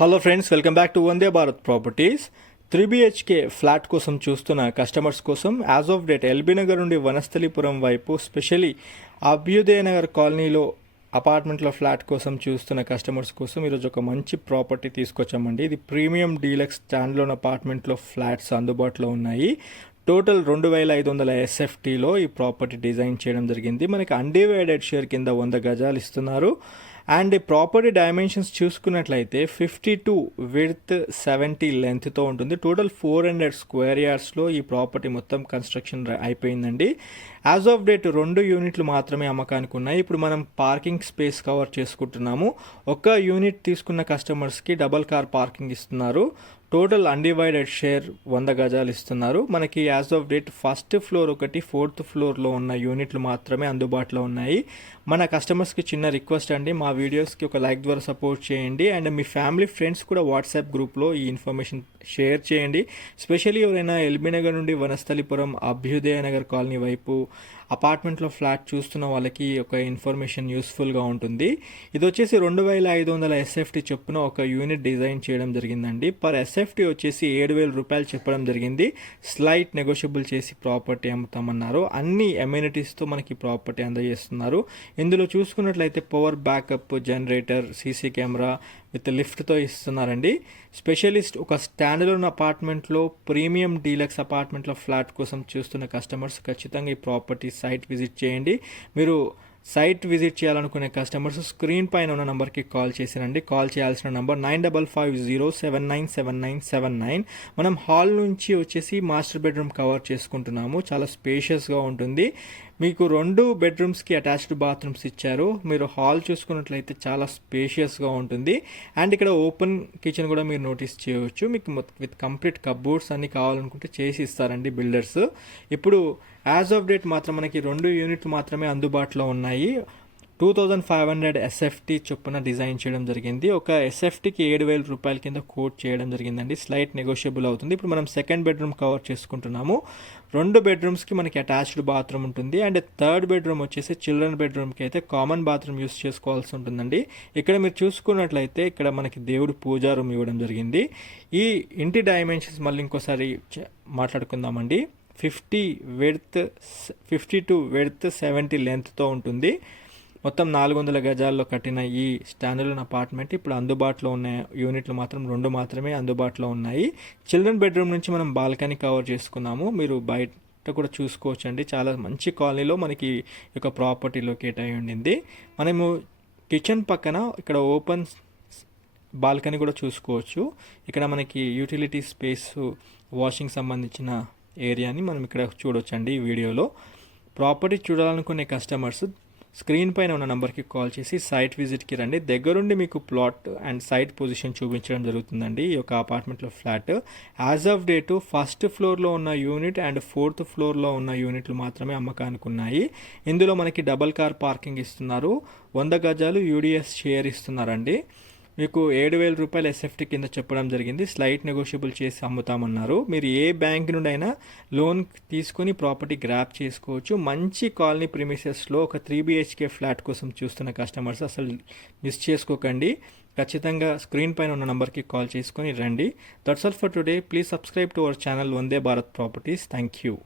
Hello friends, welcome back to Vande Bharat properties. 3BHK flat కోసం చూస్తున్న customers కోసం as of date LB Nagar నుండి వనస్థలిపురం వైపు స్పెషలీ అభ్యుదయ నగర్ కాలనీలో అపార్ట్మెంట్లో ఫ్లాట్ కోసం చూస్తున్న కస్టమర్స్ కోసం ఈరోజు ఒక మంచి ప్రాపర్టీ తీసుకొచ్చామండి. ఇది ప్రీమియం డీలక్స్ స్టాండ్లోన్ అపార్ట్మెంట్లో ఫ్లాట్స్ అందుబాటులో ఉన్నాయి. టోటల్ 2500 SFTలో ఈ ప్రాపర్టీ డిజైన్ చేయడం జరిగింది. మనకి అన్డివైడెడ్ షేర్ కింద 100 గజాలు ఇస్తున్నారు. అండ్ ఈ ప్రాపర్టీ డైమెన్షన్స్ చూసుకున్నట్లయితే 52 విడ్త్ 70 లెంత్తో ఉంటుంది. టోటల్ 400 స్క్వేర్ యార్డ్స్లో ఈ ప్రాపర్టీ మొత్తం కన్స్ట్రక్షన్ అయిపోయిందండి. యాజ్ ఆఫ్ డేట్ 2 యూనిట్లు మాత్రమే అమ్మకానికి ఉన్నాయి. ఇప్పుడు మనం పార్కింగ్ స్పేస్ కవర్ చేసుకుంటున్నాము. ఒక యూనిట్ తీసుకున్న కస్టమర్స్కి డబల్ కార్ పార్కింగ్ ఇస్తున్నారు. టోటల్ అన్డివైడెడ్ షేర్ 100 గజాలు ఇస్తున్నారు. మనకి as of date first floor ఒకటి, 4th ఫ్లోర్లో ఉన్న యూనిట్లు మాత్రమే అందుబాటులో ఉన్నాయి. మన కస్టమర్స్కి చిన్న రిక్వెస్ట్ అండి, మా వీడియోస్కి ఒక లైక్ ద్వారా సపోర్ట్ చేయండి. అండ్ మీ ఫ్యామిలీ ఫ్రెండ్స్ కూడా వాట్సాప్ గ్రూప్లో ఈ ఇన్ఫర్మేషన్ షేర్ చేయండి. స్పెషల్లీ ఎవరైనా ఎల్బీ నగర్ నుండి వనస్థలిపురం అభ్యుదయ నగర్ కాలనీ వైపు అపార్ట్మెంట్లో ఫ్లాట్ చూస్తున్న వాళ్ళకి ఒక ఇన్ఫర్మేషన్ యూస్ఫుల్గా ఉంటుంది. ఇది వచ్చేసి 2500 SFT చొప్పున ఒక యూనిట్ డిజైన్ చేయడం జరిగిందండి. పర్ SFT వచ్చేసి 7000 రూపాయలు చెప్పడం జరిగింది. స్లైట్ నెగోషియబుల్ చేసి ప్రాపర్టీ అమ్ముతామన్నారు. అన్ని అమ్యూనిటీస్తో మనకి ప్రాపర్టీ అందజేస్తున్నారు. ఇందులో చూసుకున్నట్లయితే power backup, generator, CC camera with లిఫ్ట్తో ఇస్తున్నారండి. స్పెషలిస్ట్ ఒక స్టాండర్లోన్ అపార్ట్మెంట్లో ప్రీమియం డీలక్స్ అపార్ట్మెంట్లో ఫ్లాట్ కోసం చూస్తున్న కస్టమర్స్ ఖచ్చితంగా ఈ ప్రాపర్టీ సైట్ విజిట్ చేయండి. మీరు సైట్ విజిట్ చేయాలనుకునే కస్టమర్స్ స్క్రీన్ పైన ఉన్న నెంబర్కి కాల్ చేసిరండి. కాల్ చేయాల్సిన నెంబర్ 9550799979. మనం హాల్ నుంచి వచ్చేసి మాస్టర్ బెడ్రూమ్ కవర్ చేసుకుంటున్నాము. చాలా స్పేషియస్గా ఉంటుంది. మీకు 2 బెడ్రూమ్స్కి అటాచ్డ్ బాత్రూమ్స్ ఇచ్చారు. మీరు హాల్ చూసుకున్నట్లయితే చాలా స్పేషియస్గా ఉంటుంది. అండ్ ఇక్కడ ఓపెన్ కిచెన్ కూడా మీరు నోటీస్ చేయవచ్చు. మీకు విత్ కంప్లీట్ కబోర్డ్స్ అన్ని కావాలనుకుంటే చేసి ఇస్తారండి బిల్డర్స్. ఇప్పుడు యాజ్ ఆఫ్ డేట్ మాత్రం మనకి 2 యూనిట్లు మాత్రమే అందుబాటులో ఉన్నాయి. 2500 SFT చొప్పున డిజైన్ చేయడం జరిగింది. ఒక SFTకి 7000 రూపాయల కింద కోట్ చేయడం జరిగిందండి. స్లైట్ నెగోషియబుల్ అవుతుంది. ఇప్పుడు మనం సెకండ్ బెడ్రూమ్ కవర్ చేసుకుంటున్నాము. 2 బెడ్రూమ్స్కి మనకి అటాచ్డ్ బాత్రూమ్ ఉంటుంది. అండ్ థర్డ్ బెడ్రూమ్ వచ్చేసి చిల్డ్రన్ బెడ్రూమ్కి అయితే కామన్ బాత్రూమ్ యూస్ చేసుకోవాల్సి ఉంటుందండి. ఇక్కడ మీరు చూసుకున్నట్లయితే ఇక్కడ మనకి దేవుడు పూజా రూమ్ ఇవ్వడం జరిగింది. ఈ ఇంటి డైమెన్షన్స్ మళ్ళీ ఇంకోసారి మాట్లాడుకుందామండి. 52 విడ్త్ 70 లెంత్తో ఉంటుంది. మొత్తం 400 గజాల్లో కట్టిన ఈ స్టాండర్లోన్ అపార్ట్మెంట్ ఇప్పుడు అందుబాటులో ఉన్న యూనిట్లు మాత్రం 2 మాత్రమే అందుబాటులో ఉన్నాయి. చిల్డ్రన్ బెడ్రూమ్ నుంచి మనం బాల్కనీ కవర్ చేసుకున్నాము. మీరు బయట కూడా చూసుకోవచ్చండి. చాలా మంచి కాలనీలో మనకి ఒక ప్రాపర్టీ లొకేట్ అయి ఉండింది. మనము కిచెన్ పక్కన ఇక్కడ ఓపెన్ బాల్కనీ కూడా చూసుకోవచ్చు. ఇక్కడ మనకి యూటిలిటీ స్పేస్, వాషింగ్ సంబంధించిన ఏరియాని మనం ఇక్కడ చూడొచ్చండి. ఈ వీడియోలో ప్రాపర్టీ చూడాలనుకునే కస్టమర్స్ స్క్రీన్ పైన ఉన్న నెంబర్కి కాల్ చేసి సైట్ విజిట్కి రండి. దగ్గరుండి మీకు ప్లాట్ అండ్ సైట్ పొజిషన్ చూపించడం జరుగుతుందండి. ఈ యొక్క అపార్ట్మెంట్లో flat as of date first ఫ్లోర్లో ఉన్న యూనిట్ అండ్ 4th ఫ్లోర్లో ఉన్న యూనిట్లు మాత్రమే అమ్మకానికి ఉన్నాయి. ఇందులో మనకి డబల్ కార్ పార్కింగ్ ఇస్తున్నారు. 100 గజాలు UDS షేర్ ఇస్తున్నారండి. మీకు 7000 రూపాయలు SFT కింద చెప్పడం జరిగింది. స్లైట్ నెగోషియబుల్ చేసి అమ్ముతామన్నారు. మీరు ఏ బ్యాంక్ నుండి అయినా లోన్ తీసుకొని ప్రాపర్టీ గ్రాప్ చేసుకోవచ్చు. మంచి కాలనీ ప్రిమిసెస్లో ఒక 3BHK ఫ్లాట్ కోసం చూస్తున్న కస్టమర్స్ అసలు మిస్ చేసుకోకండి. ఖచ్చితంగా స్క్రీన్ పైన ఉన్న నెంబర్కి కాల్ చేసుకొని రండి. That's all for today. Please subscribe to our channel Vande Bharat properties. Thank you.